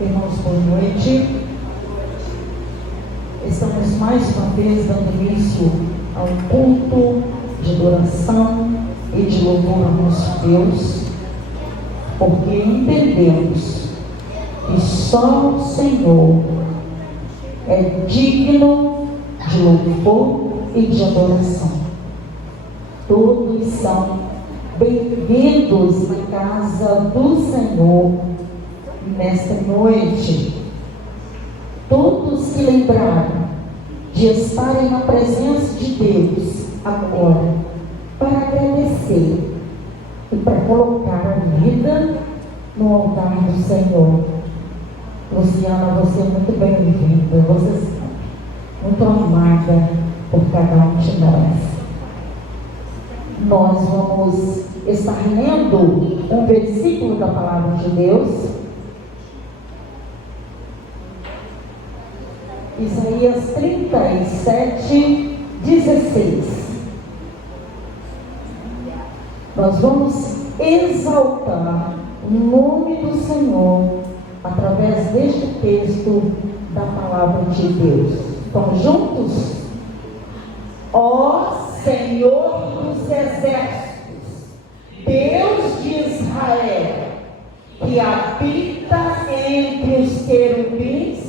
Irmãos, boa noite. Estamos mais uma vez dando início ao culto de adoração e de louvor ao nosso Deus, porque entendemos que só o Senhor é digno de louvor e de adoração. Todos são bem-vindos na casa do Senhor. Nesta noite, todos que lembraram de estarem na presença de Deus agora, para agradecer e para colocar a vida no altar do Senhor. Luciana, você é muito bem-vinda, você é muito amada por cada um de nós. Nós vamos estar lendo um versículo da palavra de Deus, Isaías 37, 16. Nós vamos exaltar o nome do Senhor através deste texto da palavra de Deus. Estamos juntos? Ó Senhor dos exércitos, Deus de Israel, que habita entre os querubins,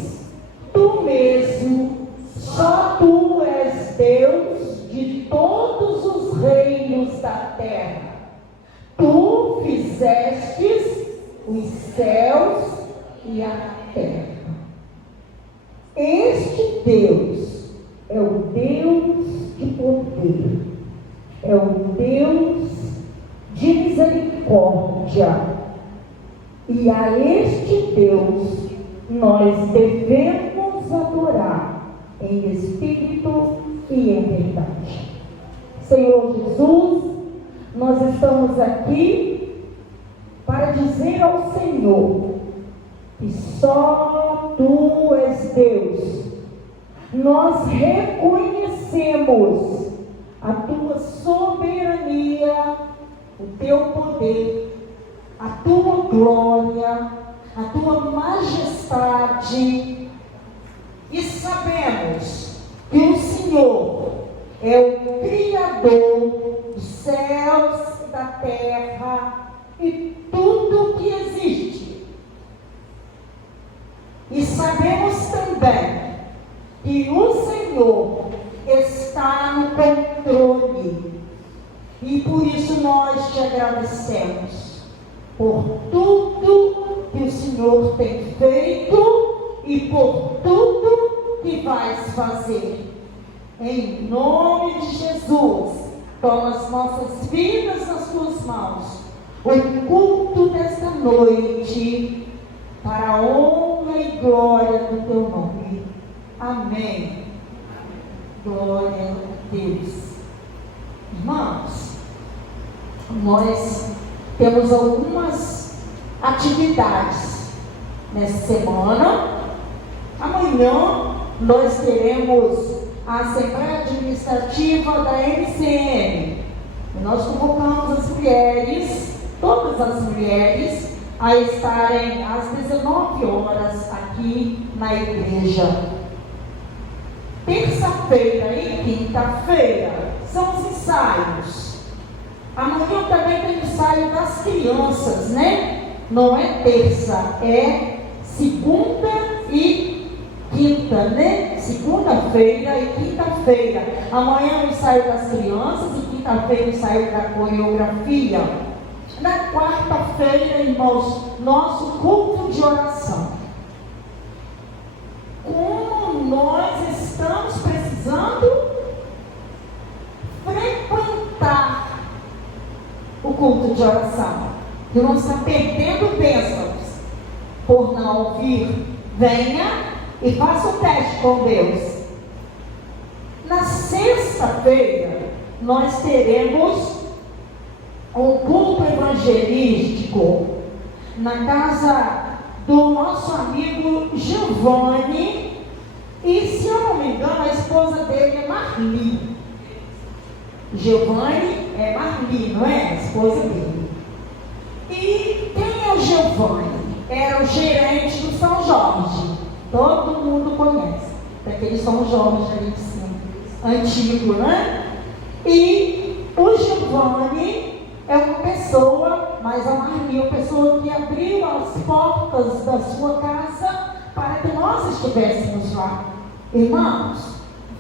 tu mesmo, só tu és Deus de todos os reinos da terra. Tu fizestes os céus e a terra. Este Deus é o Deus de poder, é o Deus de misericórdia, e a este Deus nós devemos adorar em espírito e em verdade. Senhor Jesus, nós estamos aqui para dizer ao Senhor que só tu és Deus. Nós reconhecemos a tua soberania, o teu poder, a tua glória, a tua majestade, e sabemos que o Senhor é o Criador dos céus e da terra e tudo que existe. E sabemos também que o Senhor está no controle, e por isso nós te agradecemos por tudo que o Senhor tem feito e por tudo que vais fazer. Em nome de Jesus, toma as nossas vidas nas tuas mãos, o culto desta noite, para a honra e glória do teu nome. Amém. Glória a Deus. Irmãos, nós temos algumas atividades nessa semana. Amanhã nós teremos a Assembleia Administrativa da MCM. E nós convocamos as mulheres, todas as mulheres, a estarem às 19 horas aqui na igreja. Terça-feira e quinta-feira são os ensaios. Amanhã também tem o ensaio das crianças, né? Não é terça, é segunda e quinta, né? Segunda-feira e quinta-feira. Amanhã é o ensaio das crianças e quinta-feira o ensaio da coreografia. Na quarta-feira, irmãos, nosso culto de oração. Como nós estamos precisando frequentar o culto de oração. Que não está perdendo bênçãos por não ouvir. Venha e faça o teste com Deus. Na sexta-feira, nós teremos um culto evangelístico na casa do nosso amigo Giovanni, e se eu não me engano, a esposa dele é Marli. Giovanni é Marli, não é? A esposa dele. E quem é o Giovanni? Era o gerente do São Jorge. Todo mundo conhece. Daquele São Jorge ali de cima. Antigo, né? E o Giovanni é uma pessoa, mas a Marli é uma pessoa que abriu as portas da sua casa para que nós estivéssemos lá. Irmãos,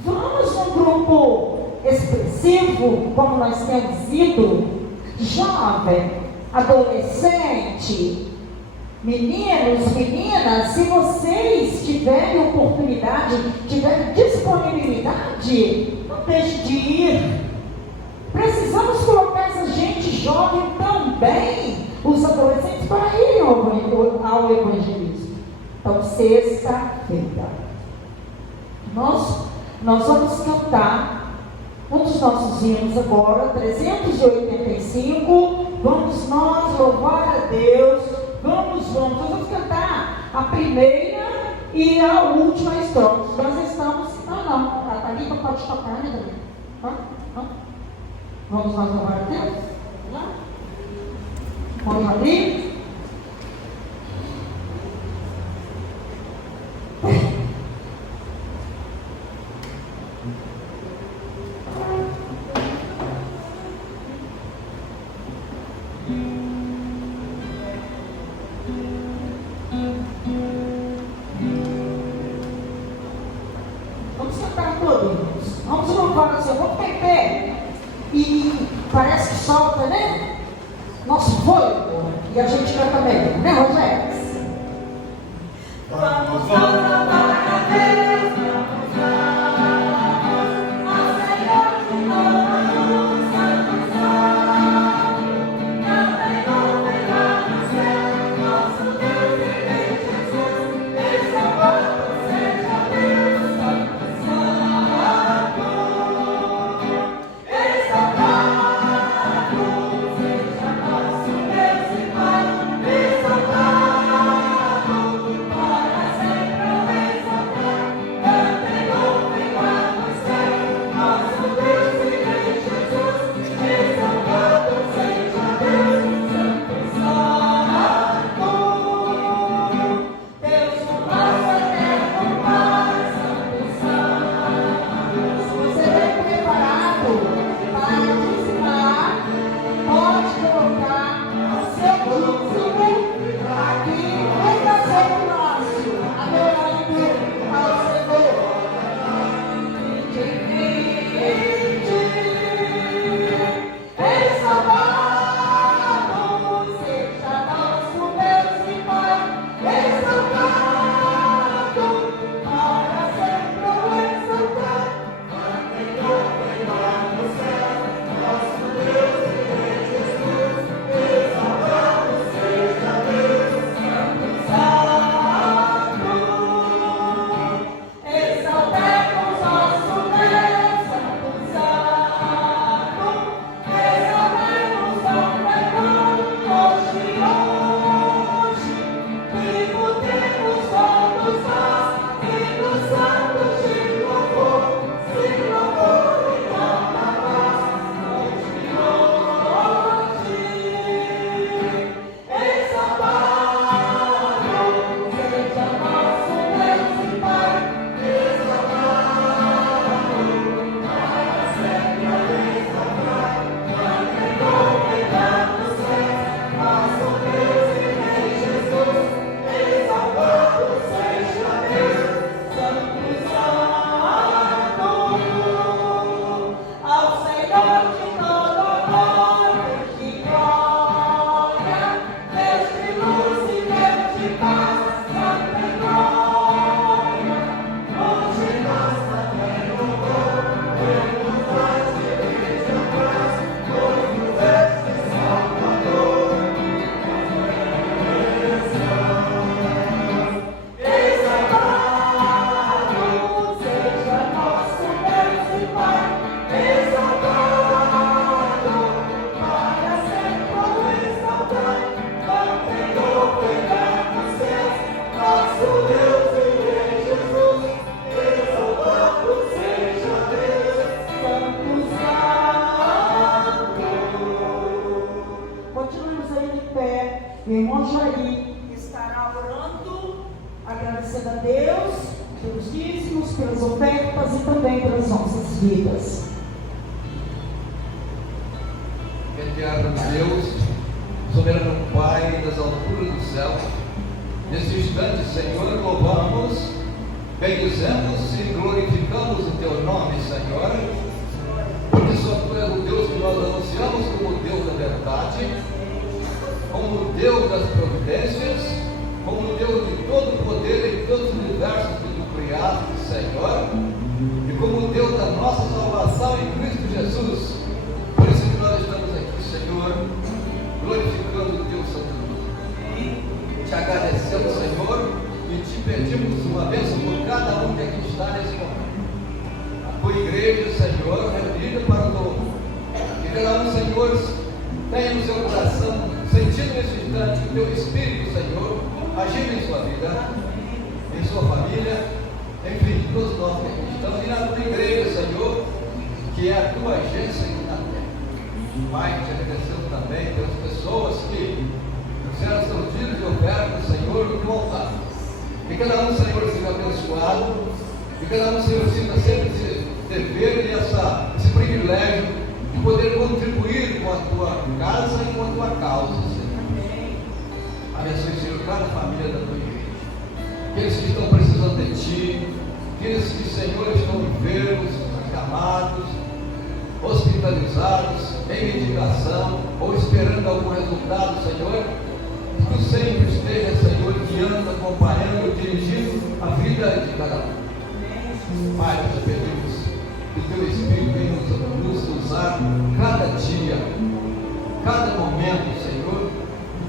vamos num grupo expressivo, como nós temos ido, jovem, adolescente, meninos, meninas, se vocês tiverem oportunidade, tiverem disponibilidade, não deixe de ir. Precisamos colocar essa gente jovem também, os adolescentes, para irem ao evangelismo. Então, sexta-feira, nós vamos cantar um dos nossos hinos agora, 385, vamos nós louvar a Deus, nós vamos cantar a primeira e a última estrofe. Nós estamos, a Thalita pode tocar, né, Thalita? Não? Vamos nós louvar a Deus? Vamos ali? Vamos cantar todos. Vamos louvar o Senhor. Vamos ficar em pé. E parece que solta, né? Nosso fôlego. E a gente canta melhor, né, Rogério? Vamos louvar a Deus. Para sempre pelas ofertas e também pelas nossas vidas. Eterno Deus, soberano Pai das alturas do céu, nesse instante, Senhor, louvamos, bendizemos e glorificamos o Teu nome, Senhor, porque só Tu és o Deus que nós anunciamos como o Deus da verdade, como o Deus das providências, como o Deus de todo o poder em todos os universos que Tu criaste, Senhor, e como o Deus da nossa salvação em Cristo Jesus. Por isso que nós estamos aqui, Senhor, glorificando o Teu santo nome. Te agradecemos, Senhor, e te pedimos uma bênção por cada um que aqui está nesse momento. A Tua igreja, Senhor, reunida para o novo. Que cada um, Senhor, tenha no seu coração, sentindo nesse instante o Teu Espírito, Senhor, agindo em sua vida, em sua família, enfim, todos nós que aqui estamos, e na Tua igreja, Senhor, que é a Tua agência aqui na terra. Pai, te agradecemos também pelas pessoas que fizeram seus dias de oferta, Senhor, no Teu altar. Que cada um, Senhor, seja abençoado, que cada um, Senhor, sinta sempre esse dever e esse privilégio de poder contribuir com a Tua casa e com a Tua causa, Senhor. Abençoe, Senhor, cada família da Tua igreja. Aqueles que estão precisando de Ti, aqueles que, Senhor, estão enfermos, acamados, hospitalizados, em medicação, ou esperando algum resultado, Senhor, que Tu sempre esteja, Senhor, guiando, acompanhando, dirigindo a vida de cada um. Pai, nós te pedimos que o Teu Espírito venha nos usar cada dia, cada momento, Senhor,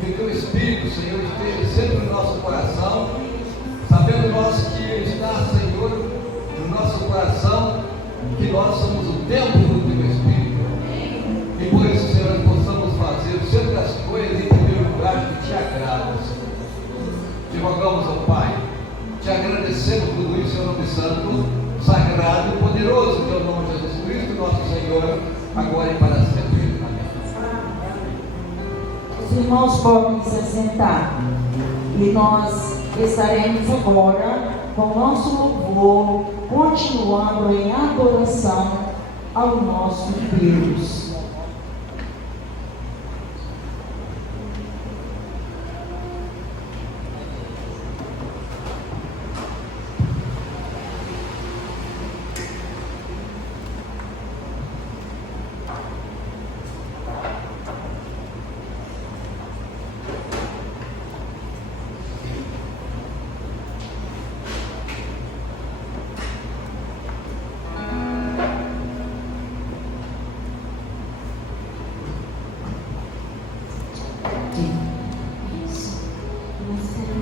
que o Teu Espírito, Senhor, esteja sempre no nosso coração, sabendo nós que Ele está, Senhor, no nosso coração, que nós somos o templo do Teu Espírito. E por isso, Senhor, nós possamos fazer sempre as coisas em primeiro lugar que Te agradam. Te rogamos, ó Pai, Te agradecemos por tudo isso, Senhor, nome santo, sagrado e poderoso, Teu nome, Jesus Cristo, nosso Senhor, agora e para sempre. Amém. Os irmãos podem se assentar e nós estaremos agora com o nosso louvor, continuando em adoração ao nosso Deus.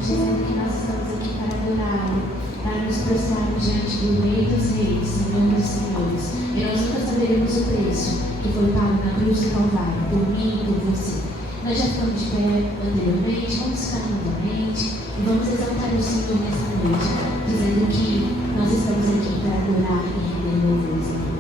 Dizendo que nós estamos aqui para adorá-lo, para nos prostrarmos diante do Rei dos Reis, Senhor dos Senhores. E nós nunca saberemos o preço que foi pago na cruz do Calvário, por mim e por você. Nós já ficamos de pé anteriormente, vamos ficar novamente e vamos exaltar o Senhor nessa noite, dizendo que nós estamos aqui para adorar e render louvores a Ele.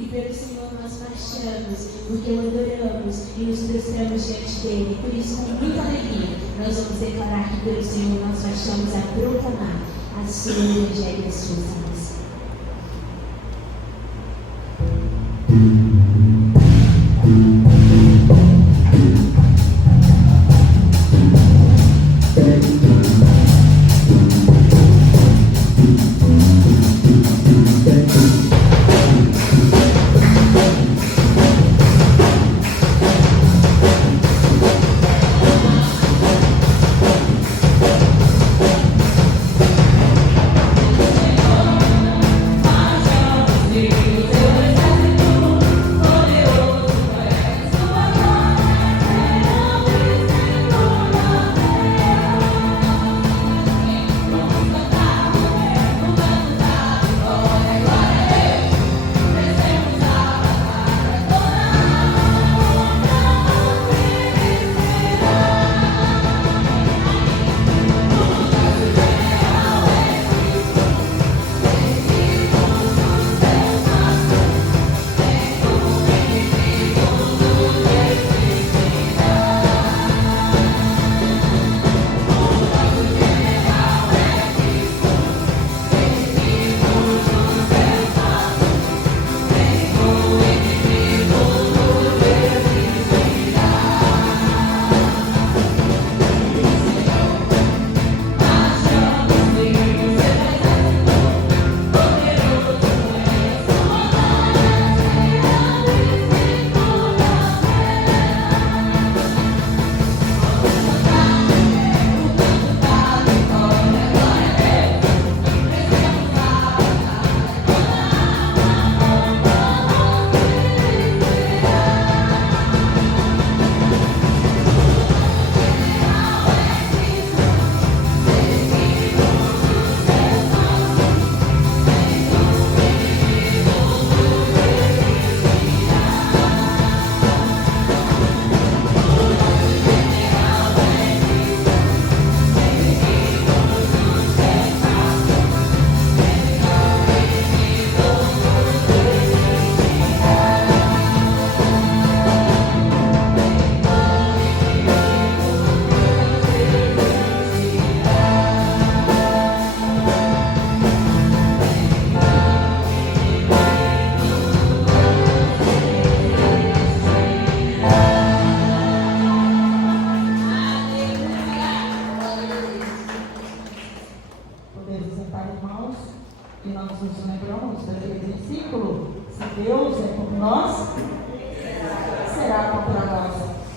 e pelo Senhor nós marchamos, porque o adoramos e nos prostramos diante dele. Por isso, com muita alegria, nós vamos declarar que pelo Senhor nós marchamos a proclamar a sua evangelho e as suas vidas.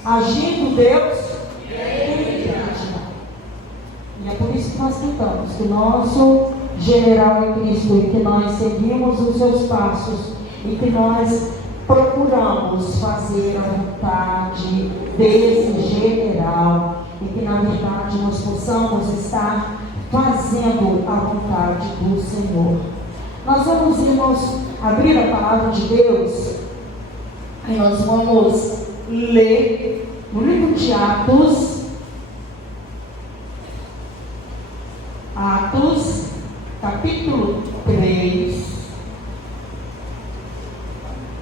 Agindo Deus, e é por isso que nós cantamos que o nosso general é Cristo e que nós seguimos os seus passos e que nós procuramos fazer a vontade desse general e que na verdade nós possamos estar fazendo a vontade do Senhor. Nós vamos, irmãos, abrir a palavra de Deus e nós vamos ler no livro de Atos, capítulo 3,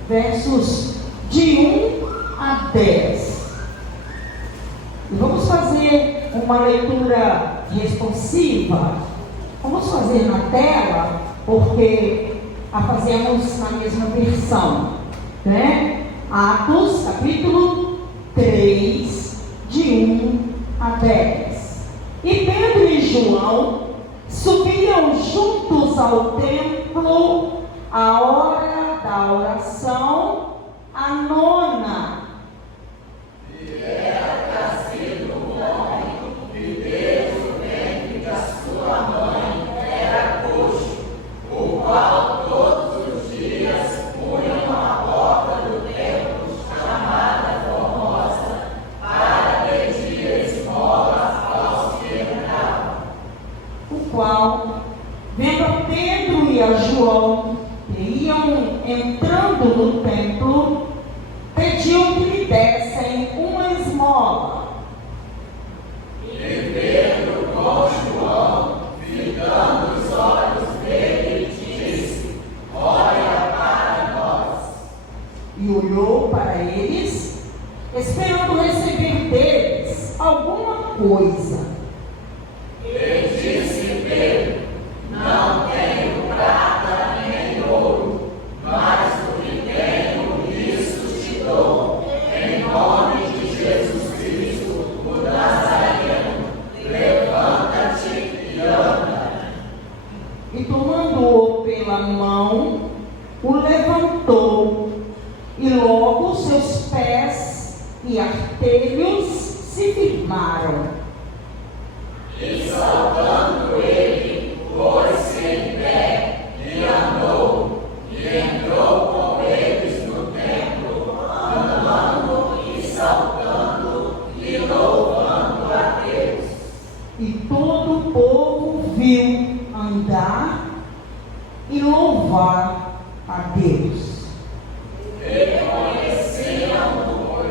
versos de 1 a 10. E vamos fazer uma leitura responsiva. Vamos fazer na tela, porque a fazemos na mesma versão, né? Atos, capítulo 3, de 1 a 10. E Pedro e João subiam juntos ao templo à hora da oração, a nona. E era nascido um homem, e desde o ventre da sua mãe era coxo, o qual todos os dias punham à porta do templo, chamada Formosa, para pedir esmolas aos que entravam. O qual, vendo a Pedro e a João, que iam entrando no templo, pediu que lhe dessem uma esmola. E Pedro com João, fitando os olhos dele, disse: olha para nós. e olhou para eles, esperando receber deles alguma coisa. E disse Pedro: não tenho prata nem ouro, mas o que tenho, isso te dou. Em nome de Jesus Cristo, o Nazareno, levanta-te e anda. E tomando-o pela mão, o levantou, e logo seus pés e artelhos se firmaram. E saltando ele, pôs-se em pé e andou, e entrou com eles no templo, andando e saltando e louvando a Deus. E todo o povo viu andar e louvar a Deus. Reconheciam-no,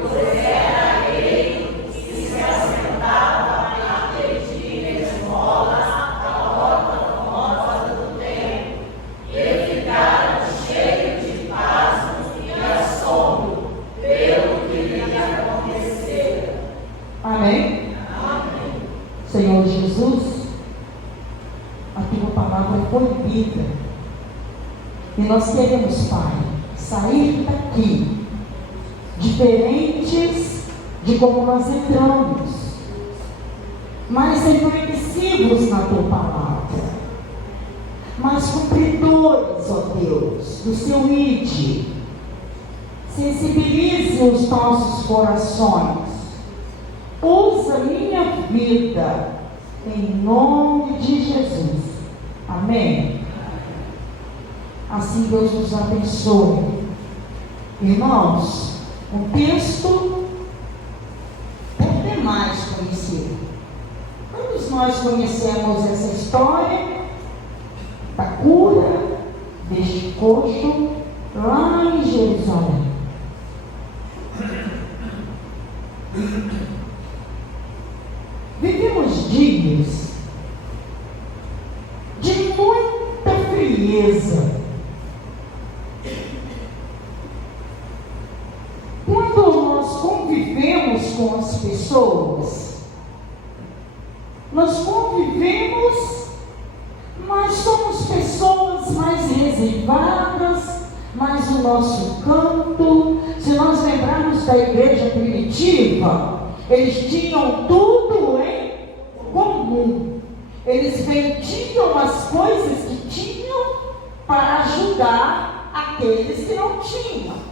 pois era ele que se assentava a pedir esmolas à porta famosa do templo, e ficaram cheios de pasmo e assombro pelo que lhe acontecera. Amém? Senhor Jesus, a tua palavra foi lida. E nós queremos, Pai, sair daqui diferentes de como nós entramos, mais reflexivos na tua palavra, mais cumpridores, ó Deus, do seu ide. Sensibilize os nossos corações. Usa minha vida em nome de Jesus. Amém. Assim Deus nos abençoe. Irmãos, o texto por demais conhecido. Todos nós conhecemos essa história da cura deste coxo lá em Jerusalém. Vivemos dias de muita frieza. Quando nós convivemos com as pessoas, nós convivemos, mas somos pessoas mais reservadas, mais no nosso canto. Se nós lembrarmos da igreja primitiva, eles tinham tudo em comum. Eles vendiam as coisas que tinham para ajudar aqueles que não tinham.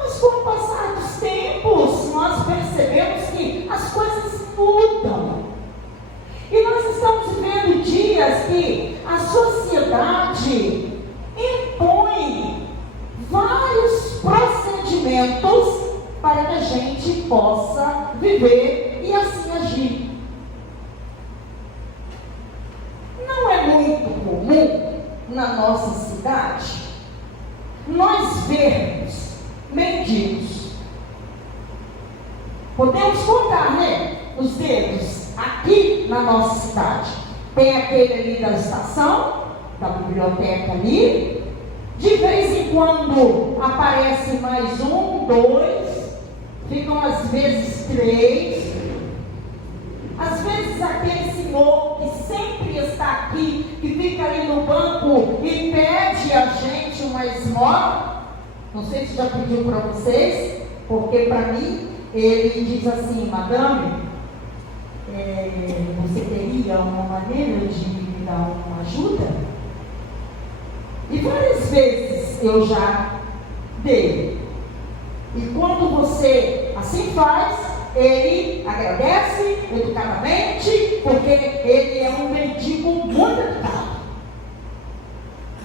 Mas com o passar dos tempos, nós percebemos que as coisas mudam. E nós estamos vivendo dias que a sociedade impõe vários procedimentos para que a gente possa viver e assim agir. Não é muito comum na nossa cidade nós vermos mendigos. Podemos contar, né? Os dedos aqui na nossa cidade. Tem aquele ali da estação, da biblioteca ali. De vez em quando aparece mais um, dois, ficam às vezes três. Às vezes aquele senhor que sempre está aqui, que fica ali no banco e pede a gente uma esmola. Não sei se já pediu para vocês, porque para mim ele diz assim: madame, você teria uma maneira de me dar uma ajuda? E várias vezes eu já dei. E quando você assim faz, ele agradece educadamente, porque ele é um mendigo muito educado,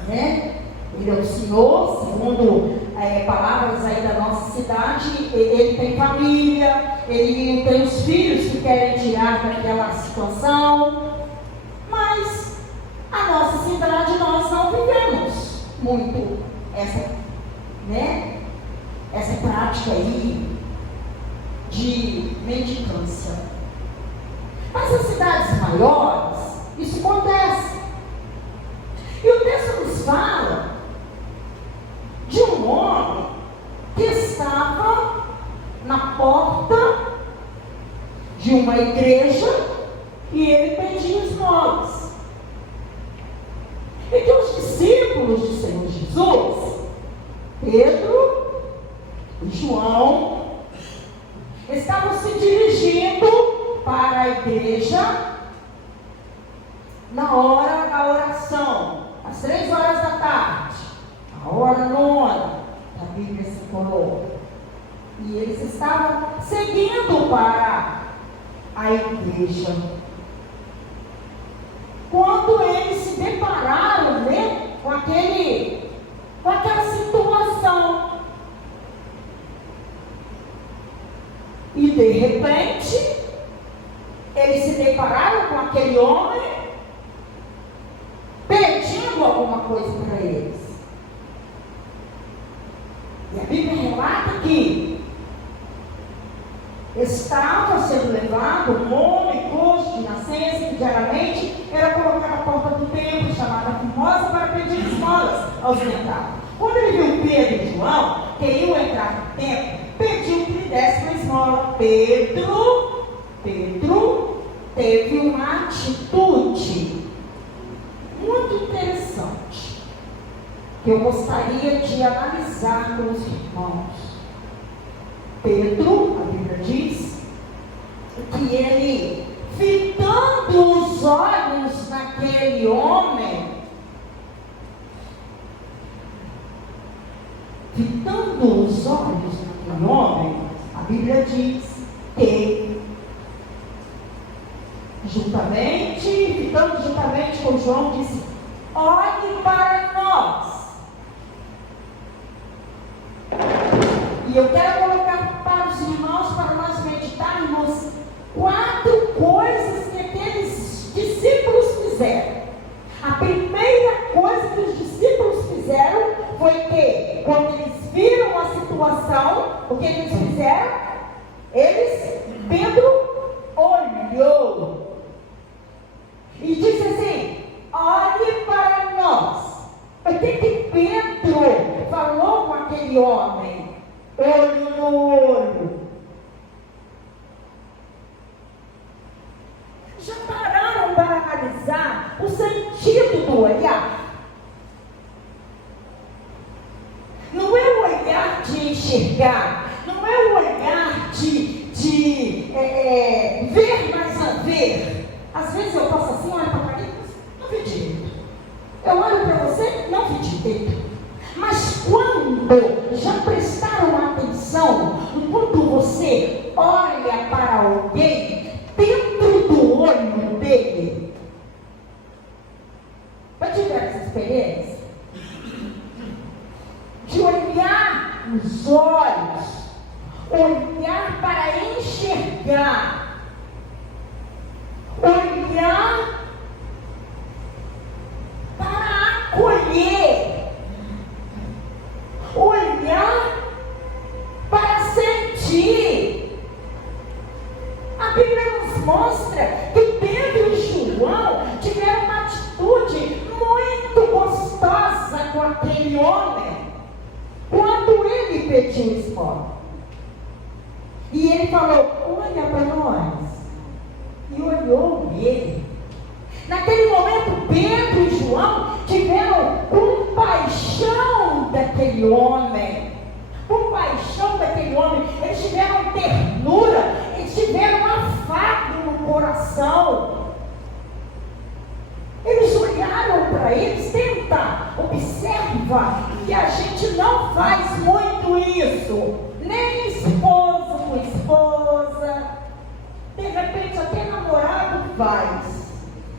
né? Ele é o senhor, segundo palavras aí da nossa cidade, ele tem família, ele tem os filhos que querem tirar daquela situação, mas a nossa cidade nós não vivemos muito essa prática aí de mendicância. Mas nas cidades maiores, isso acontece. E o texto nos fala de um homem de uma igreja e ele pedia esmolas. E que os discípulos do Senhor Jesus, Pedro e João, estavam se dirigindo para a igreja na hora da oração, às 3 horas da tarde, a hora nona, a Bíblia se falou. E eles estavam seguindo para a igreja. Quando eles se depararam, né, com aquela situação. E de repente, eles se depararam com aquele homem pedindo alguma coisa para eles. E a Bíblia relata que estava sendo levado um homem coxo de nascença, que geralmente era colocado à porta do templo, chamada Formosa, para pedir esmolas aos letrados. Quando ele viu Pedro e João, que iam entrar no templo, pediu que lhe desse uma esmola. Pedro teve uma atitude muito interessante, que eu gostaria de analisar com os irmãos. Pedro, a Bíblia diz, que ele, fitando os olhos naquele homem, a Bíblia diz que, fitando juntamente com João, disse: olhe para nós. E eu quero colocar para os irmãos, para nós meditarmos 4 coisas que aqueles discípulos fizeram. A primeira coisa que os discípulos fizeram foi que, quando eles viram a situação, o que eles fizeram? Pedro olhou e disse assim: olhe para nós. O que Pedro falou com aquele homem? Olho no olho. Já pararam para analisar o sentido do olhar? Não é o olhar de enxergar, não é o olhar de ver mais a ver. Às vezes eu faço assim, olho para mim, não vi direito. Eu olho para você, não vi direito. Mas quando já prestaram atenção, quando você olha para alguém dentro do olho dele, já tiveram essa experiência? De olhar nos olhos, olhar para enxergar, olhar para acolher, olhar para sentir. A Bíblia nos mostra que Pedro e João tiveram uma atitude muito gostosa com aquele homem quando ele pediu esmola. E ele falou: olha para nós. E olhou ele. Naquele momento, Pedro e João tiveram compaixão daquele homem. Compaixão daquele homem. Eles tiveram ternura. Eles tiveram afago no coração. Eles olharam para eles. Tenta, observa. E a gente não faz muito isso. Nem esposa com esposa. De repente até namorado faz.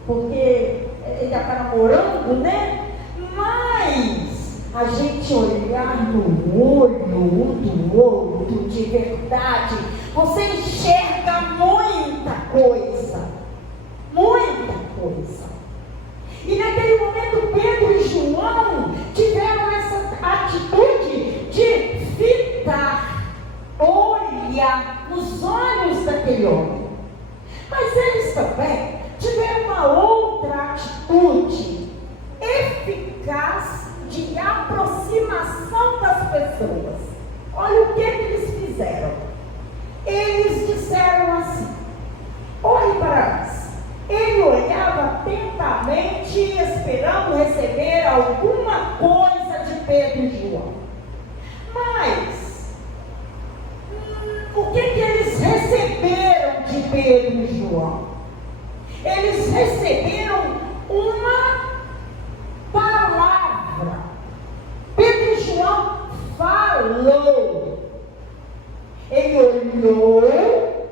Porque ele já está namorando, né? Mas a gente olhar no olho um do outro de verdade, você enxerga muita coisa. Muita coisa. E naquele momento Pedro e João tiveram essa atitude de fitar, olhar nos olhos daquele homem. Mas eles também tiveram uma outra atitude eficaz de aproximação das pessoas. Olha o que eles fizeram. Eles disseram assim: Mas, o que eles receberam de Pedro e João? Eles receberam uma palavra. Pedro e João falou. Ele olhou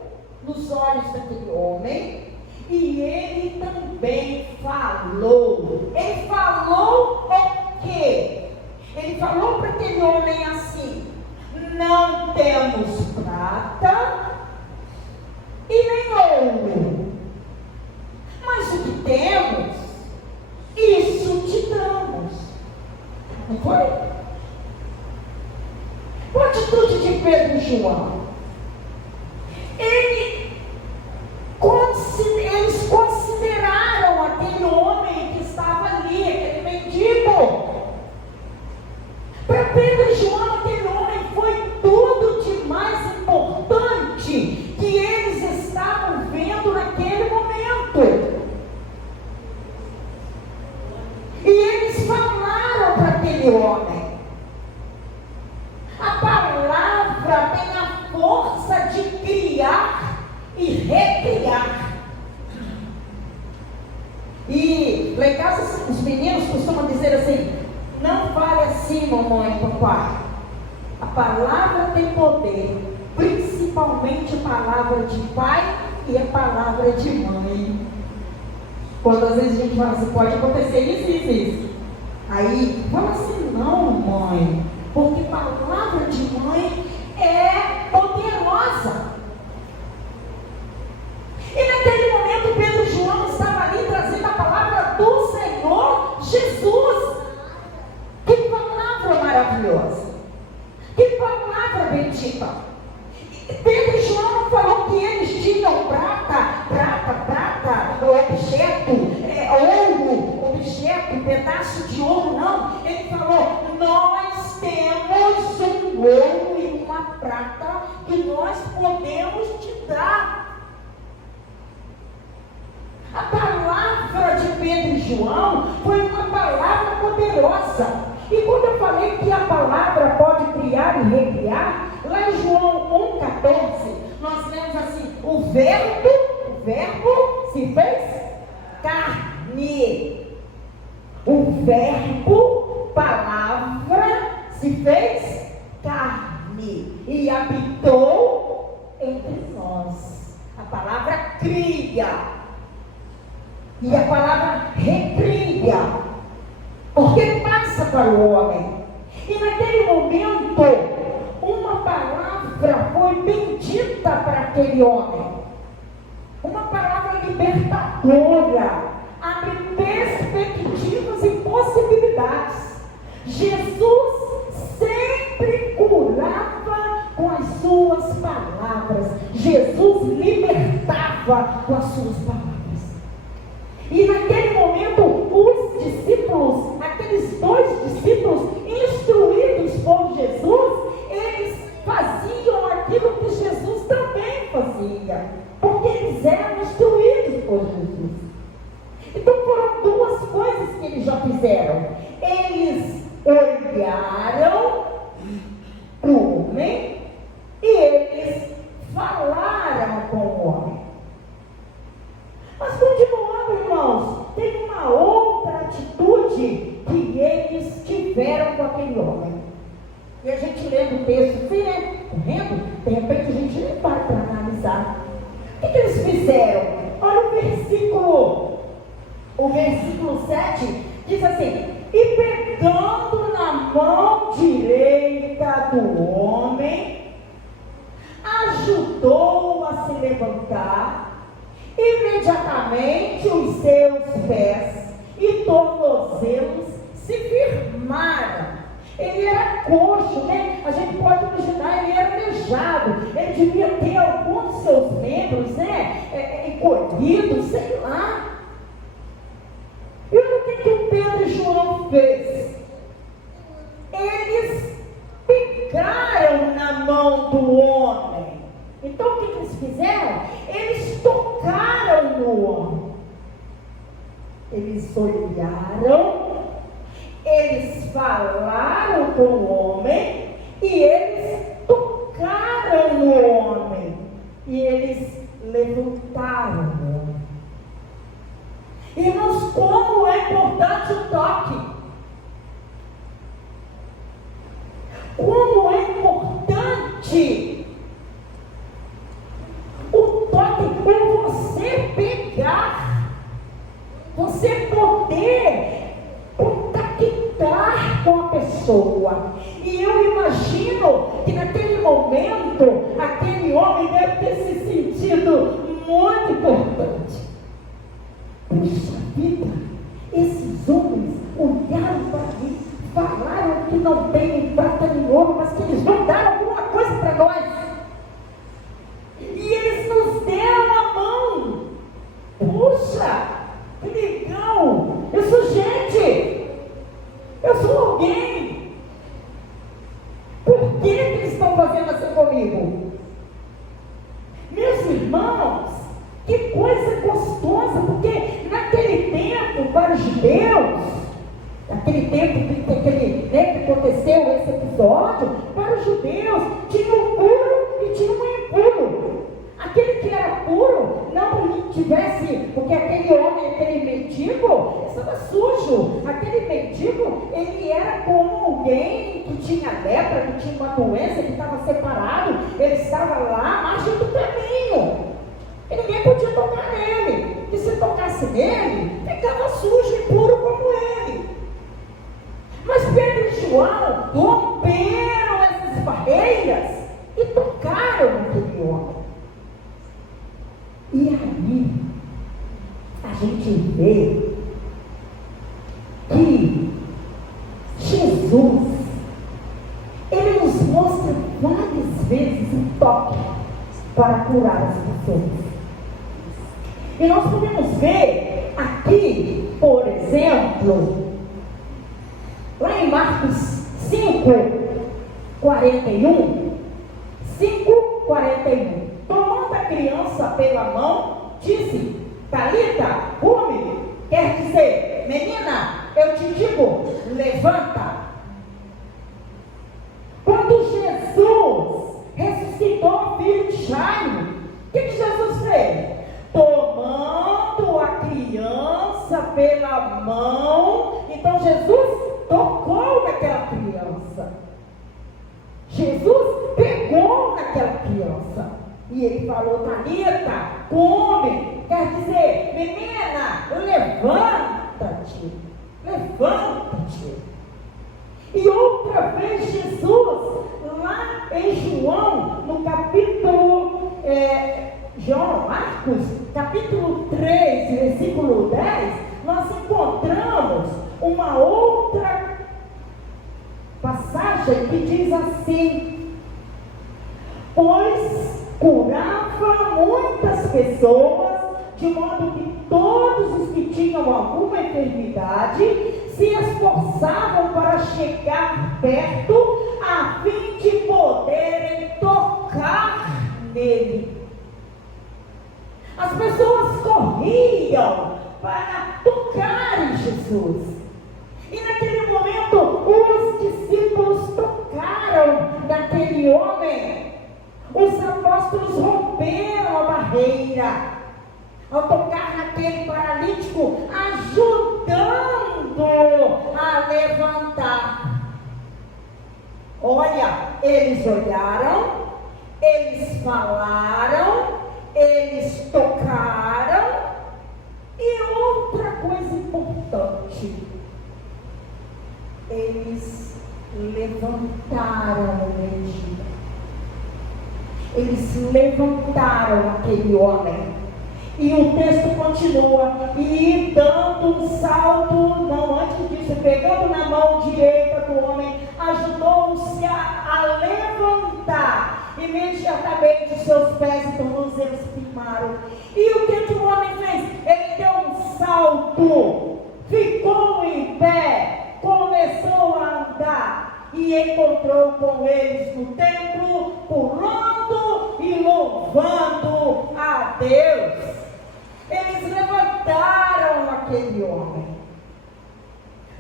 nos olhos daquele homem e ele também falou. Ele falou o quê? Ele falou para aquele homem assim: não temos prata e nem ouro, mas o que temos, isso te damos. Não foi? Qual a atitude de Pedro e João? Eles consideraram aquele homem que estava ali, aquele mendigo. Para Pedro e João, aquele homem foi tudo de mais importante que eles estavam vendo naquele momento. E eles falaram para aquele homem: a palavra tem a força de criar e recriar. E lá em casa os meninos costumam dizer assim: não fale assim, mamãe e papai. A palavra tem poder, principalmente a palavra de pai e a palavra de mãe. Quando às vezes a gente fala assim, pode acontecer isso. Aí, fala assim: não, mãe, porque palavra de mãe é poderosa. E naquele momento Pedro e João estavam ali trazendo a palavra do Senhor Jesus. Que palavra maravilhosa, que palavra bendita. Pedro e João falou que eles tinham prata, objeto, ouro, objeto, pedaço de ouro, não. Ele falou: nós temos um ouro e uma prata que nós podemos te dar. A palavra de Pedro e João foi uma palavra poderosa. E quando eu falei que a palavra pode criar e recriar, lá em João 1,14, nós lemos assim: o verbo se fez carne. O verbo, palavra, se fez carne e habitou entre nós. A palavra cria. E a palavra recria, porque passa para o homem. E naquele momento, uma palavra foi bendita para aquele homem. Uma palavra libertadora, abre perspectivas e possibilidades. Jesus sempre curava com as suas palavras. Jesus libertava com as suas palavras. E naquele momento, os discípulos, aqueles 2 discípulos instruídos por Jesus, eles faziam aquilo que Jesus também fazia, porque eles eram instruídos por Jesus. Então foram 2 coisas que eles já fizeram. Eles olharam para o homem e eles falaram com o homem. Mas continuando, irmãos, tem uma outra atitude que eles tiveram com aquele homem. E a gente lendo o texto assim, né? Correndo, de repente a gente nem para analisar. O que eles fizeram? Olha o versículo 7 diz assim: e pegando na mão direita do homem, ajudou-o a se levantar. Imediatamente os seus pés e tornozelos se firmaram. Ele era coxo, né? A gente pode imaginar, ele era aleijado. Ele devia ter alguns dos seus membros, né? Encolhidos, sei lá. E olha o que o Pedro e João fez. Eles pegaram na mão do homem. Então o que eles fizeram? Eles tocaram no homem. Eles olharam, eles falaram com o homem e toque. O toque é você pegar, você poder contactar com a pessoa. E eu imagino que naquele momento, aquele homem deve ter se sentido muito importante. Puxa vida, esses homens olharam para mim, falaram que não tem prata nem ouro, mas que eles vão dar alguma coisa para nós. E eles nos deram a mão. Puxa, que legal. Eu sou gente, eu sou alguém. Por que eles estão fazendo assim comigo? Meus irmãos, que coisa gostosa, porque naquele tempo, para os judeus, naquele tempo que aconteceu esse episódio, para os judeus, tinha o puro e tinha o impuro. Aquele que era puro, não tivesse, porque aquele homem, aquele mendigo, estava sujo. Aquele mendigo, ele era como alguém que tinha lepra, que tinha uma doença, que estava separado, ele estava lá à margem do caminho. E ninguém podia tocar nele. E se tocasse nele, ficava sujo e puro como ele. Mas Pedro e João romperam essas barreiras e tocaram naquele homem. E aí, a gente vê que Jesus, ele nos mostra várias vezes um toque para curar as pessoas. E nós podemos ver aqui, por exemplo, lá em Marcos 5:41, tomando a criança pela mão, disse: Talita, cumi, quer dizer, menina, eu te digo, levanta. Quando Jesus ressuscitou o filho de Jairo, o que Jesus fez? Tomando a criança pela mão, então Jesus tocou naquela criança. Jesus pegou naquela criança e ele falou: Talita, come, quer dizer, menina, levanta-te, levanta-te. E outra vez Jesus, lá em João, no capítulo Marcos, capítulo 3, versículo 10, nós encontramos uma outra passagem que diz assim: pois curava muitas pessoas, de modo que todos os que tinham alguma enfermidade se esforçavam para chegar perto, a fim de poderem tocar nele. As pessoas corriam para tocar em Jesus. E naquele momento, os discípulos tocaram naquele homem. Os apóstolos romperam a barreira ao tocar naquele paralítico, ajudando a levantar. Olha, eles olharam, eles falaram, eles tocaram. E outra coisa importante, eles levantaram o mendigo. Eles levantaram aquele homem. E o texto continua: e dando um salto, não, antes disso, pegando na mão direita do homem, ajudou-se a levantar. Imediatamente seus pés e tornozelos firmaram. E o que o homem fez? Ele deu um salto, ficou em pé, começou a andar e encontrou com eles no templo, pulando e louvando a Deus. Eles levantaram aquele homem.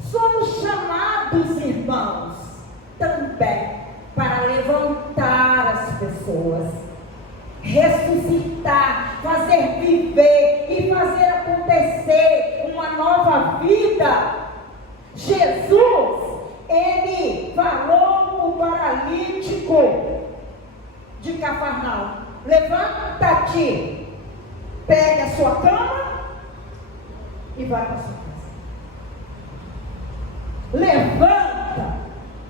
Somos chamados, irmãos, também para levantar as pessoas, ressuscitar, fazer viver e fazer acontecer uma nova vida. Jesus, ele falou para o paralítico: não. Levanta-te, pegue a sua cama e vai para a sua casa.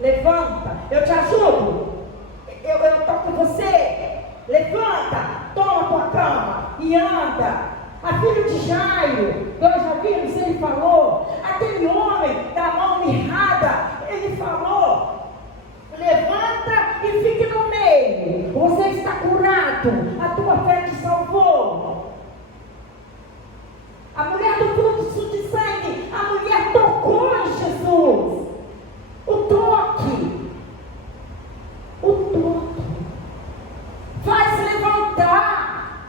Levanta, eu te ajudo, eu estou com você. Levanta, toma tua cama e anda. A filha de Jairo, nós já vimos, ele falou, aquele homem da mão mirrada, ele falou: levanta e fique no meio, você está curado, a tua fé te salvou. A mulher do fluxo de sangue, a mulher tocou em Jesus. O toque faz levantar.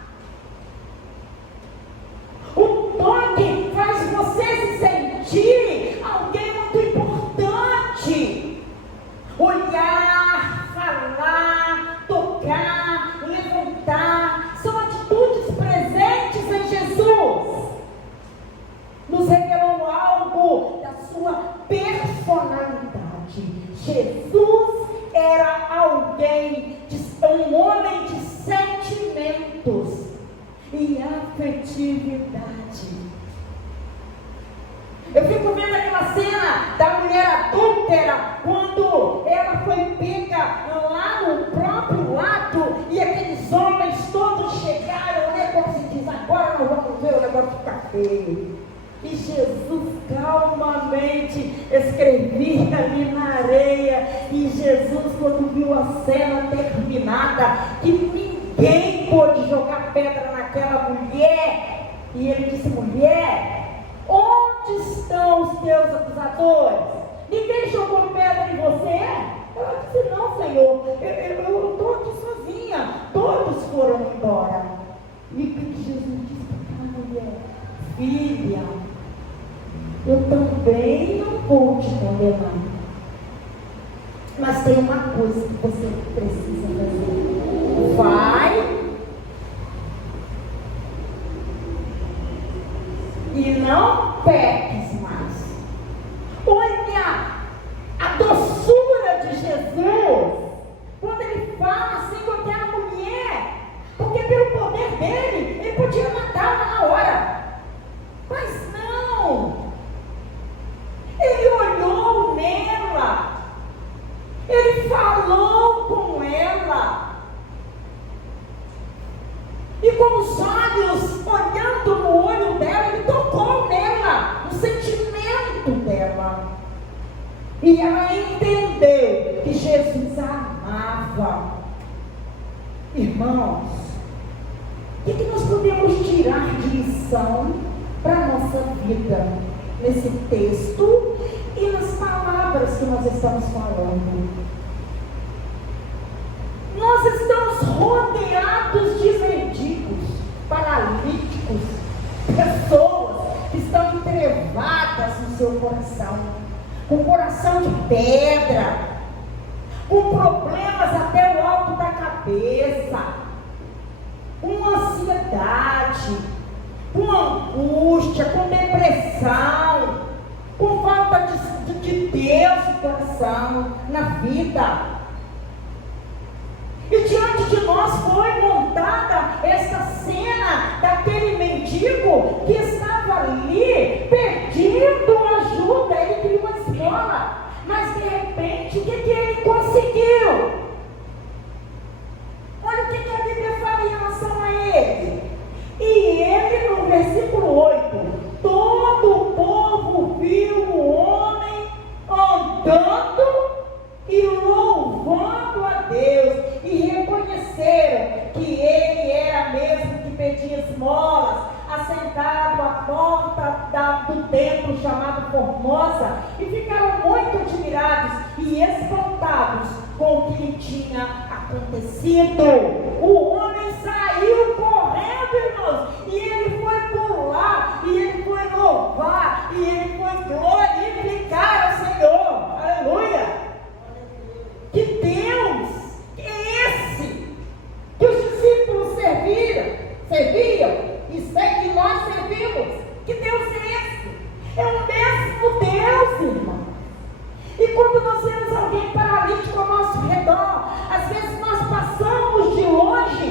O toque faz você se sentir alguém muito importante. Olhar, falar, tocar, levantar, são atitudes presentes em Jesus. Nos revelou algo da sua personalidade. Jesus era alguém, um homem de sentimentos e afetividade. Eu fico vendo aquela cena da mulher adúltera, quando ela foi pega lá no próprio ato, e aqueles homens todos chegaram, né, como se diz, agora nós vamos ver o negócio ficar feio. E Jesus calmamente escrevia ali na areia. E Jesus, quando viu a cena terminada, que ninguém pôde jogar pedra naquela mulher, e ele disse: mulher, onde estão os teus acusadores? Ninguém jogou pedra em você? Ela disse: não, Senhor, eu estou aqui sozinha, todos foram embora. E o que Jesus disse para aquela mulher? Filha, eu também não vou te condenar, mas tem uma coisa que você precisa fazer. Vai e não peques mais. Olha a doçura de Jesus quando ele fala assim com aquela mulher, porque pelo poder dele ele podia matá-la na hora, mas não. Ele olhou nela, ele falou com ela, e com os olhos olhando no olho dela, ele tocou nela, no sentimento dela, e ela entendeu que Jesus a amava. Irmãos, o que nós podemos tirar de lição para a nossa vida nesse texto e nas palavras que nós estamos falando? Nós estamos rodeados de mendigos, paralíticos, pessoas que estão entrevadas no seu coração, com coração de pedra, com problemas até o alto da cabeça, com ansiedade, com angústia, com depressão, com falta de Deus no coração, na vida. E diante de nós foi montada essa cena daquele mendigo que estava ali pedindo ajuda. Ele queria uma esmola, mas de repente o que ele conseguiu? Olha o que a Bíblia fala em relação a ele. E ele, no versículo 8, todo o povo viu o homem andando e louvando a Deus, e reconheceram que ele era mesmo que pedia esmolas, assentado à porta do templo chamado Formosa, e ficaram muito admirados e espantados com o que lhe tinha acontecido. O homem saiu correndo, irmãos, e ele foi pular, e ele foi louvar, e ele foi glorificar ao Senhor. Aleluia! Que Deus é esse que os discípulos serviam e nós servimos? Que Deus é esse? É o mesmo Deus, irmão. E quando nós vemos alguém paralítico ao nosso redor, às vezes nós passamos de longe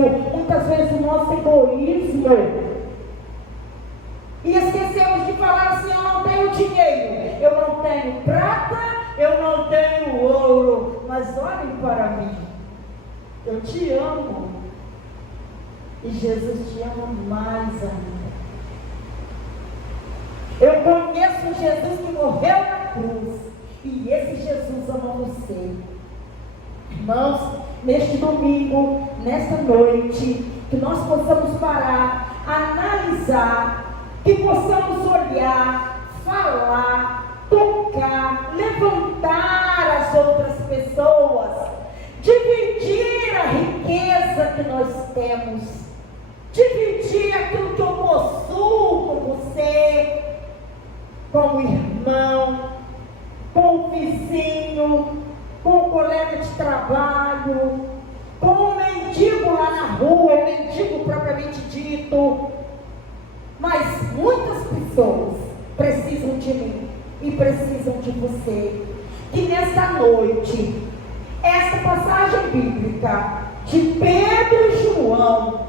muitas vezes o nosso egoísmo. E esquecemos de falar assim: eu não tenho dinheiro, eu não tenho prata, eu não tenho ouro, mas olhem para mim, eu te amo. E Jesus te ama mais ainda. Eu conheço Jesus que morreu na cruz, e esse Jesus ama você. Irmãos, neste domingo, nesta noite, que nós possamos parar, analisar, que possamos olhar, falar, tocar, levantar as outras pessoas, dividir a riqueza que nós temos, dividir aquilo que eu possuo com você, com o irmão, com o vizinho, com o colega de trabalho, com o mendigo lá na rua, o mendigo propriamente dito. Mas muitas pessoas precisam de mim e precisam de você. Que nesta noite, esta passagem bíblica de Pedro e João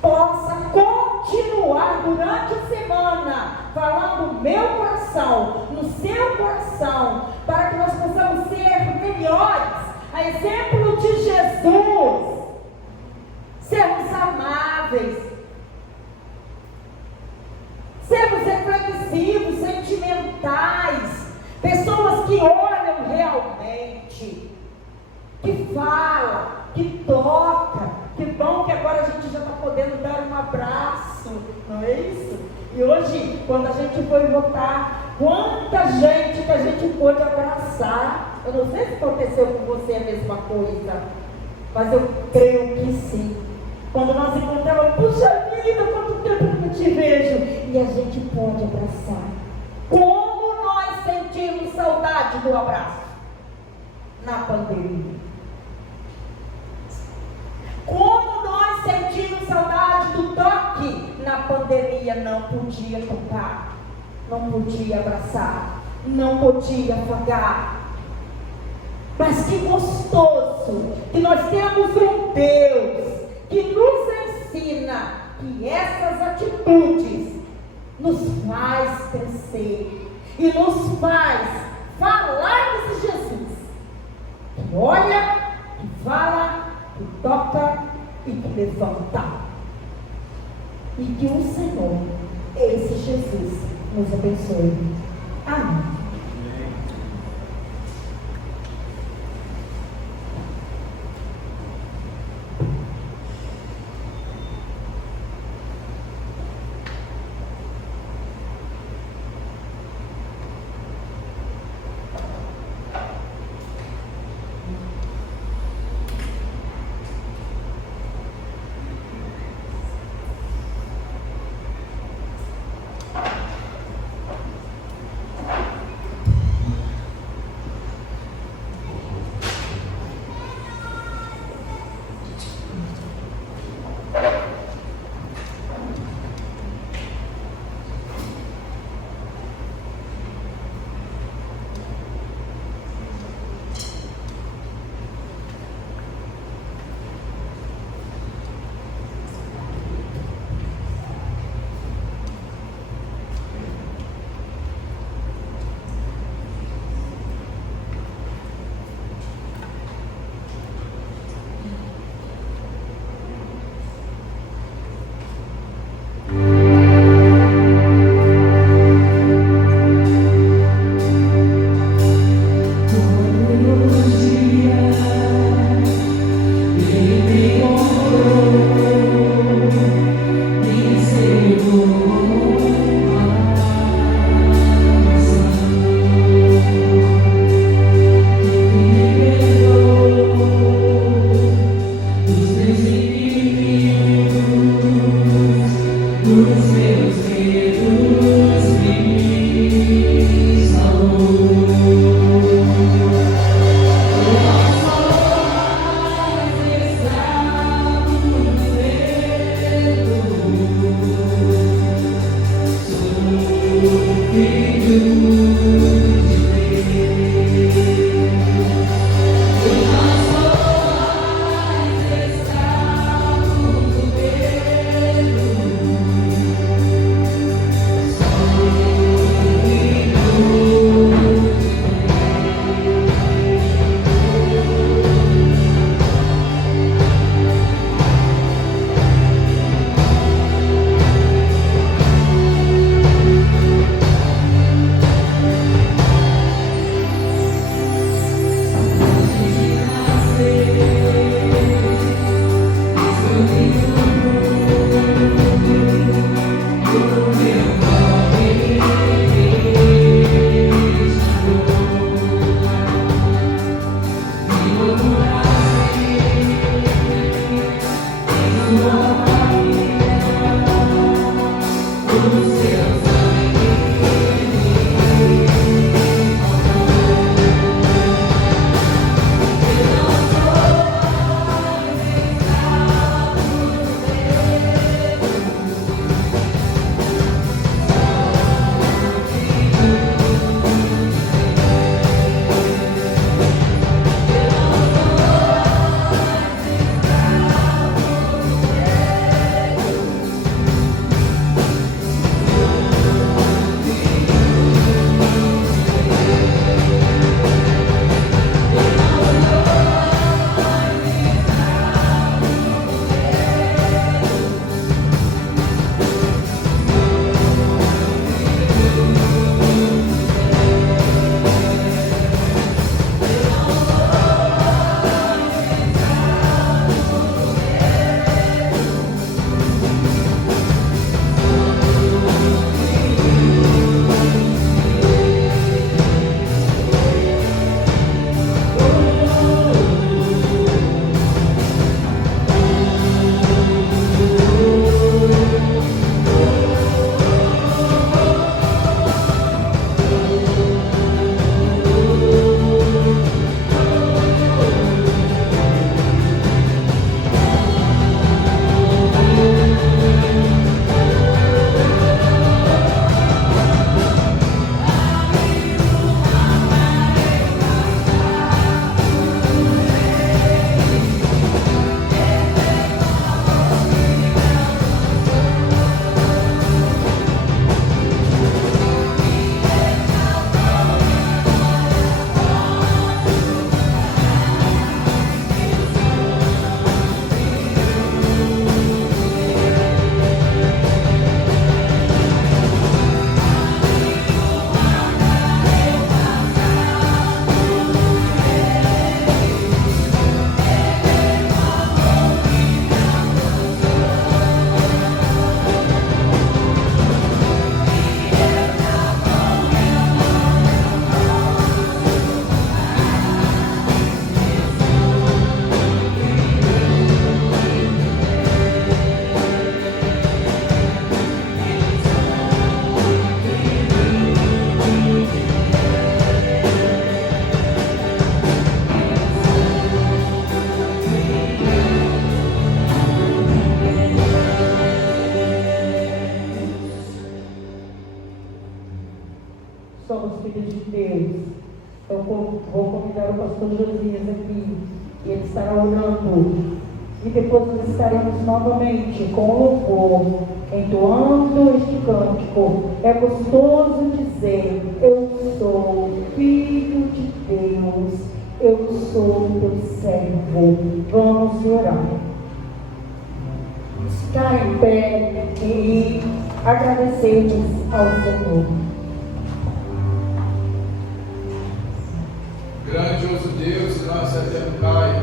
possa continuar durante a semana, falando no meu coração, no seu coração, para que nós possamos ser melhores, a exemplo de Jesus, sermos amáveis, sermos reflexivos, sentimentais, pessoas que olham realmente, que falam, que tocam. Que bom que agora a gente já está podendo dar um abraço, não é isso? E hoje, quando a gente foi votar, quanta gente que a gente pôde abraçar. Eu não sei se aconteceu com você a mesma coisa, mas eu creio que sim. Quando nós encontramos, puxa vida, quanto tempo que eu te vejo, e a gente pode abraçar. Como nós sentimos saudade do abraço na pandemia. Como nós sentimos saudade do toque na pandemia. Não podia tocar, não podia abraçar, não podia afagar. Mas que gostoso que nós temos um Deus que nos ensina que essas atitudes nos faz crescer e nos faz falar desse Jesus que olha, que fala, que toca e que levanta. E que o Senhor, esse Jesus, nos abençoe. Amém. vida de Deus. Eu vou convidar o pastor Josias aqui, e ele estará orando. E depois nós estaremos novamente com louvor, entoando este cântico. É gostoso dizer: eu sou filho de Deus, eu sou teu servo. Vamos orar. Ficar em pé e agradecermos ao Senhor. Grandioso Deus, nosso eterno Pai,